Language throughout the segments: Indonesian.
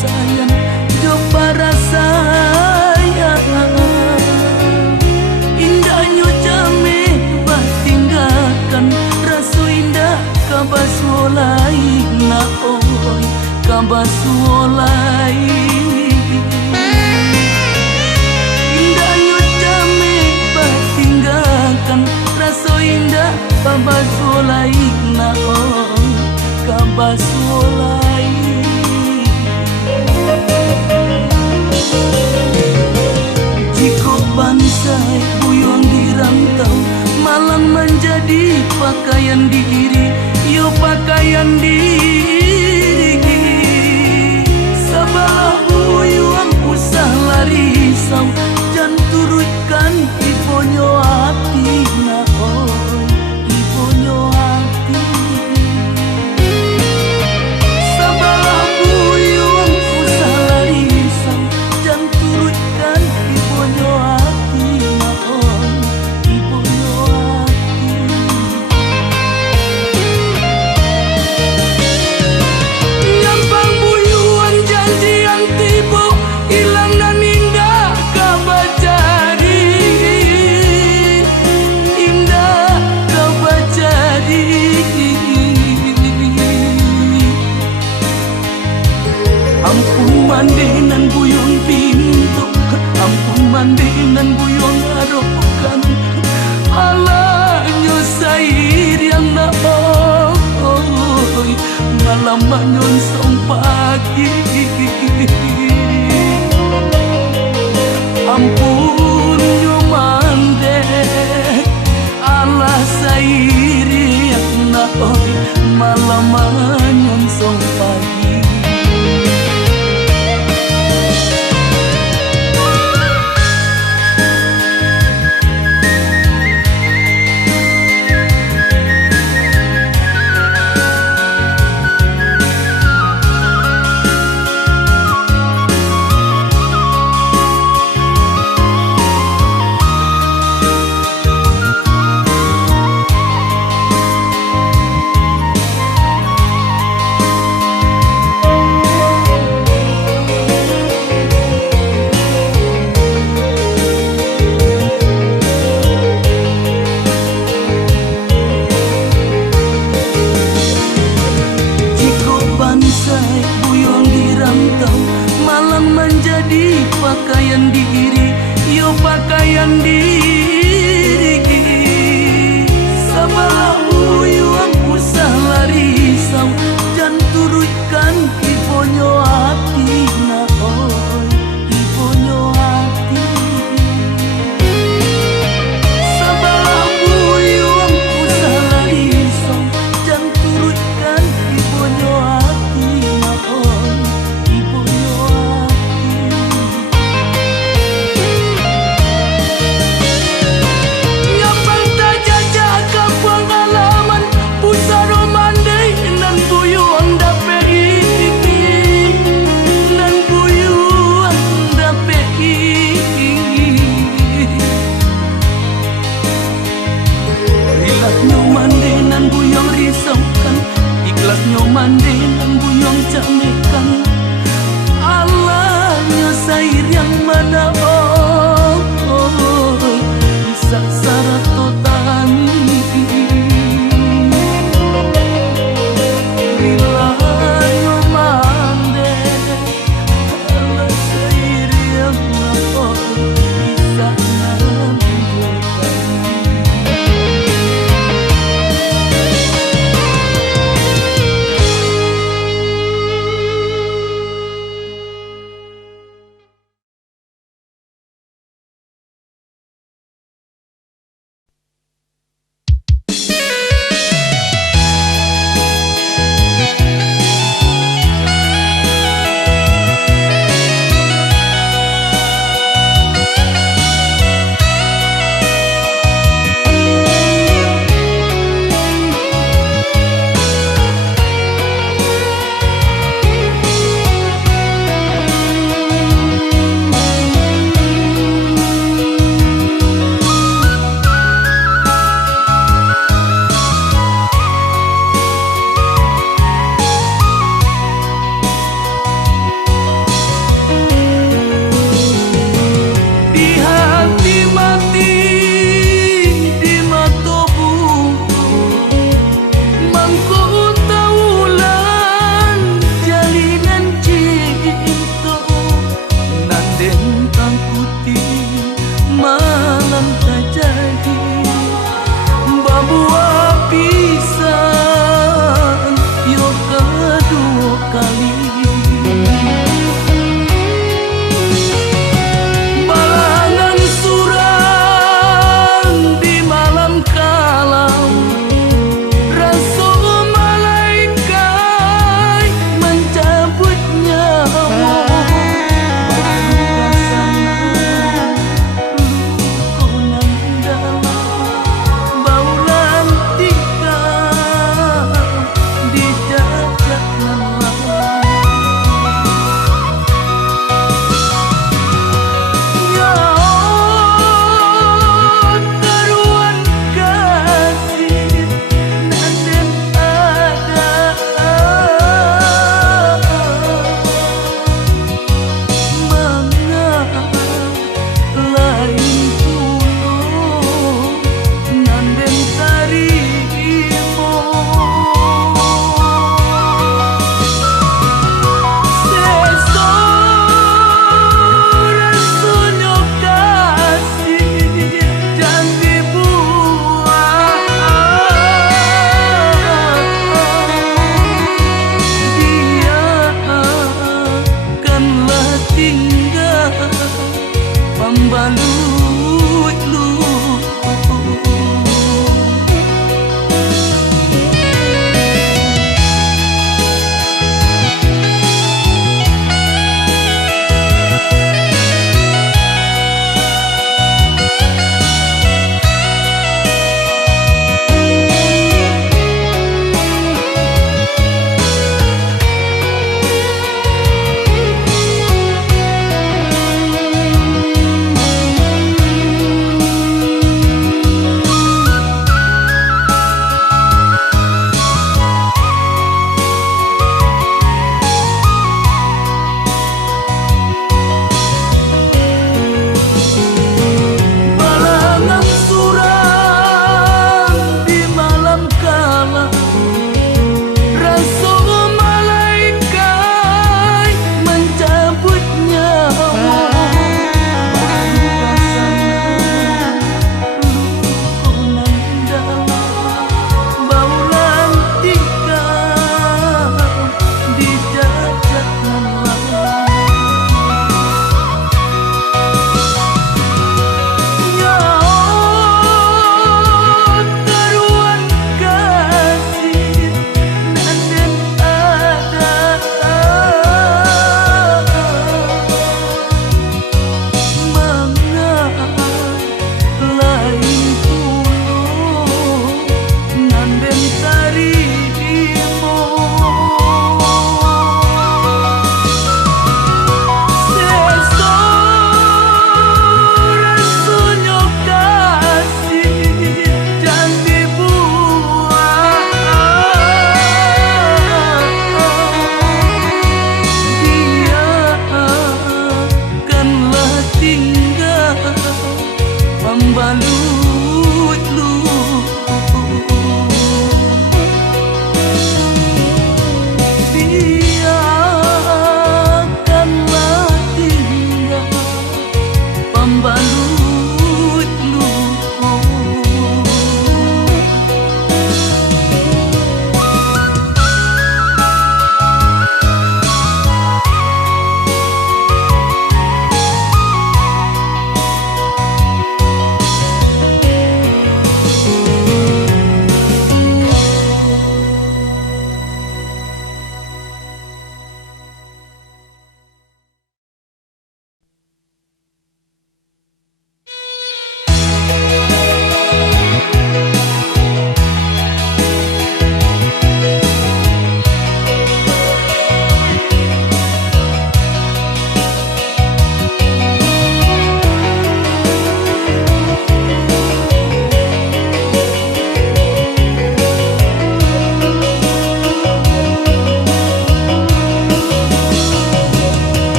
sayang jo para sayang indahnya jame bah tinggalkan rasu indah kabasuolai na oi kabasuolai indahnya jame bah tinggalkan rasu indah kabasuolai na oi kabasuolai. Jika bangsa buyong di rantau malang menjadi pakaian diri, yo pakaian diri. Sabalah buyong usah lari sau, jangan turutkan iponyo hati na oi iponyo hati. Sabalah buyong usah lari sau, jangan turutkan iponyo hati na oi iponyo hati. Nyampang buyuan janji yang tiba hilang dan indah kabacari, indah kabacari. Ampun mandinan buyong pintu, ampun mandinan buyong arokan, alahnya sair yang na oi malam nyonsong pagi. Ampun nyo mande alah sair yang na oi malam nyonsong pagi. Buyong di rantau malang menjadi pakaian diri, yo pakaian diri. Sabalah buyong usah lari sau, jangan turutkan iponyo hati na oi iponyo hati. Sabalah buyong usah lari sau, jangan turutkan iponyo hati na oi iponyo hati.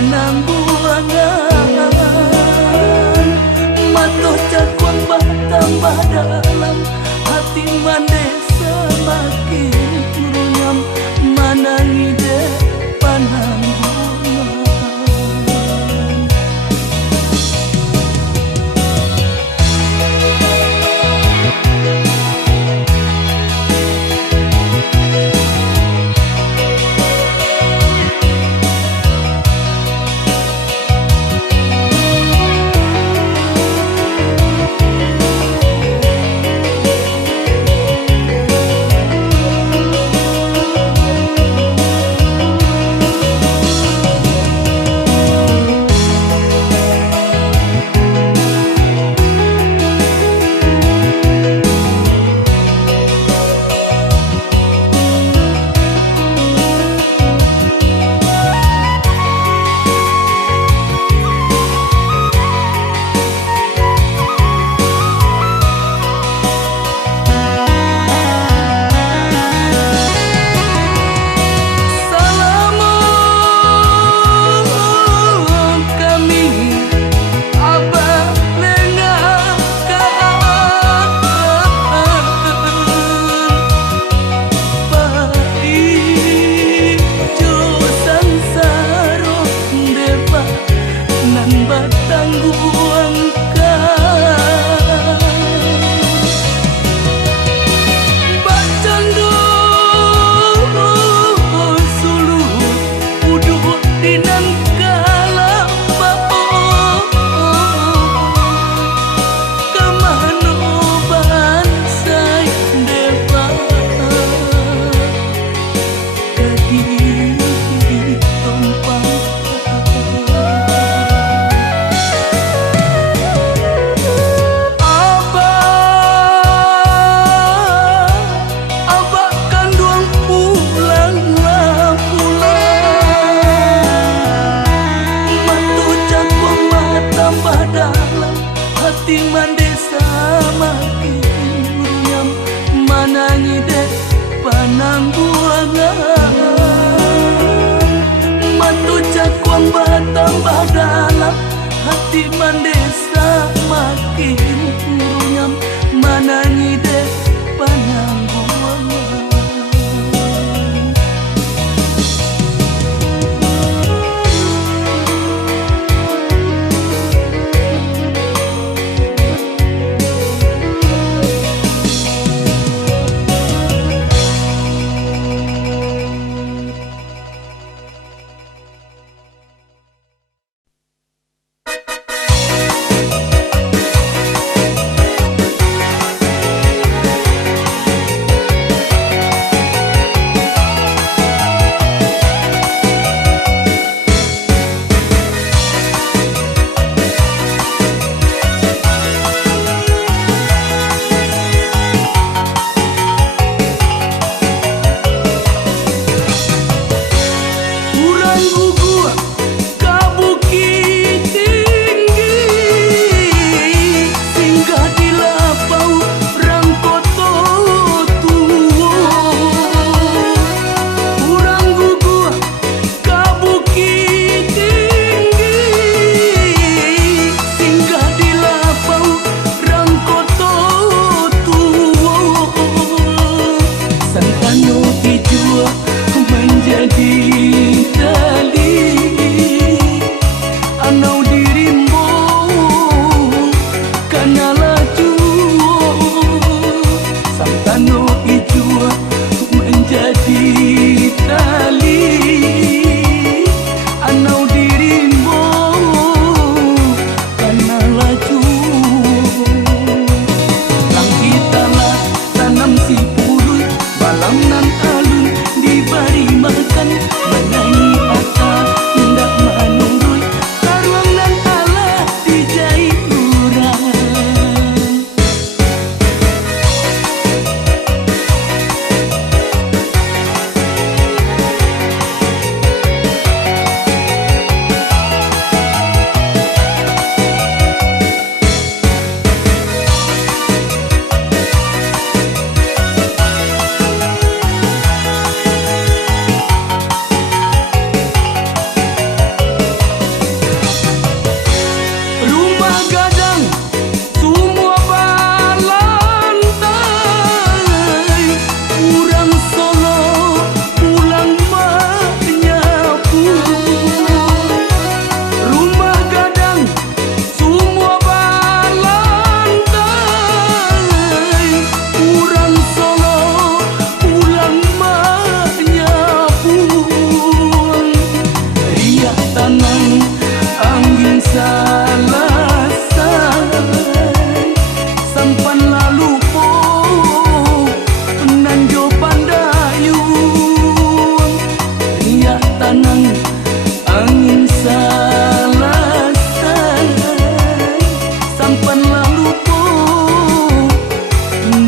panangguangan matoh cakuang tambah dalam hati mandesa makin runyam manangi de panangguangan. Mandesa makin runyam manangi de panangguangan matu cakuang tambah dalam hati mandesa makin runyam manangi de panangguangan. tanang angin salasai sampan lalu po nanjo pandayun riak tanang angin salasai sampan lalu po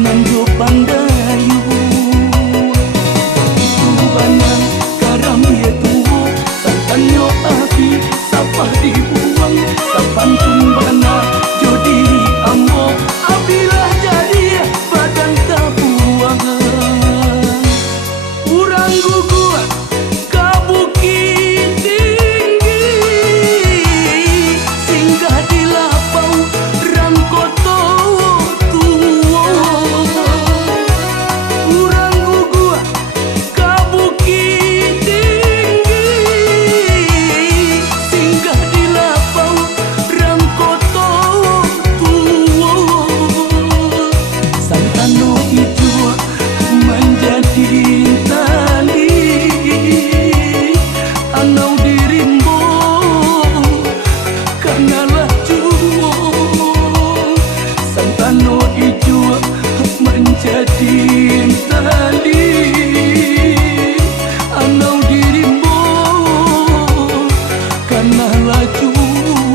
nanjo pandayun banang garam dia tuwo santanyo api sapah dibuang sapan tumbana jodiri ambo apilah jadi badan kabuangan urang gugua ka bukit tinggi singgah di lapau rangkoto tuwo urang gugua ka bukit tinggi singgah di lapau rangkoto tuwo santano hijau menjadi tali anau dirimbo kanalah juwo santano hijau menjadi tali anau dirimbo kanalah juwo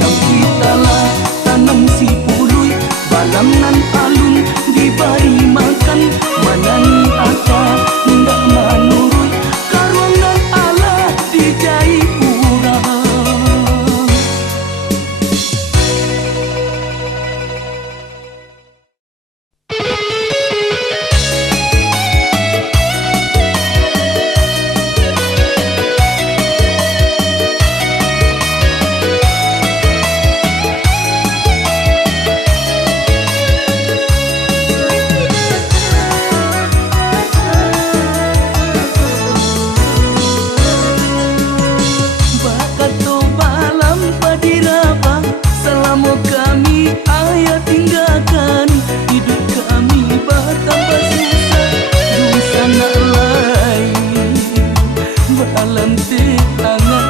yang kita lah tanam si pului balam nan alun dibari makan manani ada ndak manurui karuang nan ala dijai urang Bakato balam padiraba selama kami ayah tinggalkan hidup kami bertambah susah dosa nak lain balam tetangan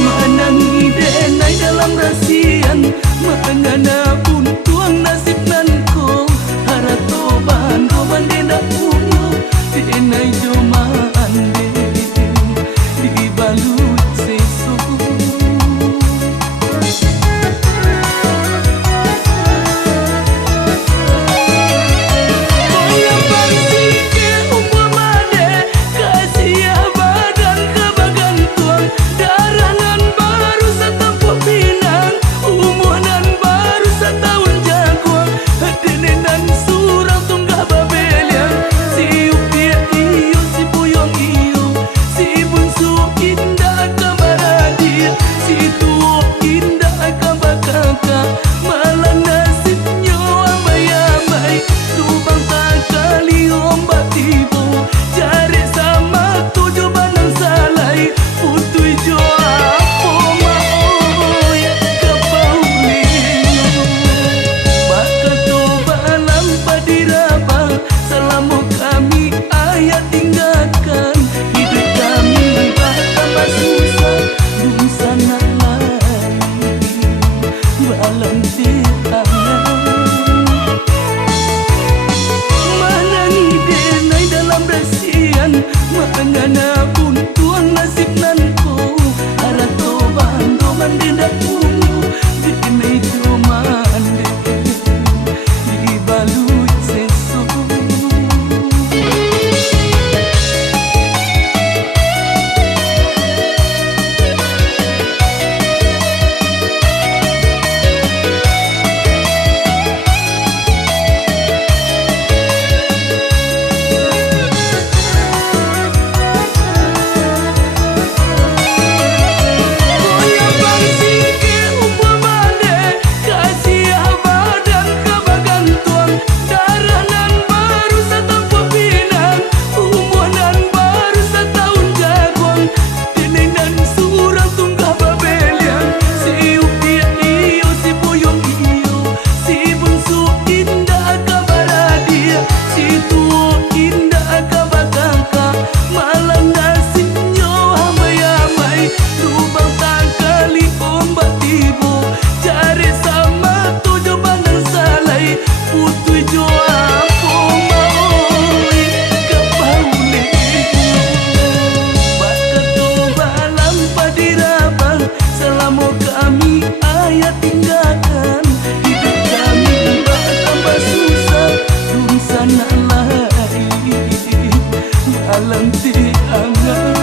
menangi denai dalam rasian menana pun tuang nasib nanko harato ban dendak punyo denai joman dibalut sesu Boya barsike umur made kasih badan kebagan tuang darangan baru setampuk pinang umunan baru setahun jagoan denenan surang tunggah babelian siup dia iyo si buyong iyo si bunsu indah kamar dia si tuo indah kamar kakak malah nasibnya amai-amai lubang tak kali ombak tibu cari sama tujuh banang salai putui jo apa maoy kepaulinyo bakato balam padiraba selama kami ayah tinggalkan hidup kami bertambah susah dosa nak lain balam tetangan menangi denai dalam rasian menana pun tuang nasib nanko harato bandoman dendak punyo denai joman dibalut sesu salang ti angan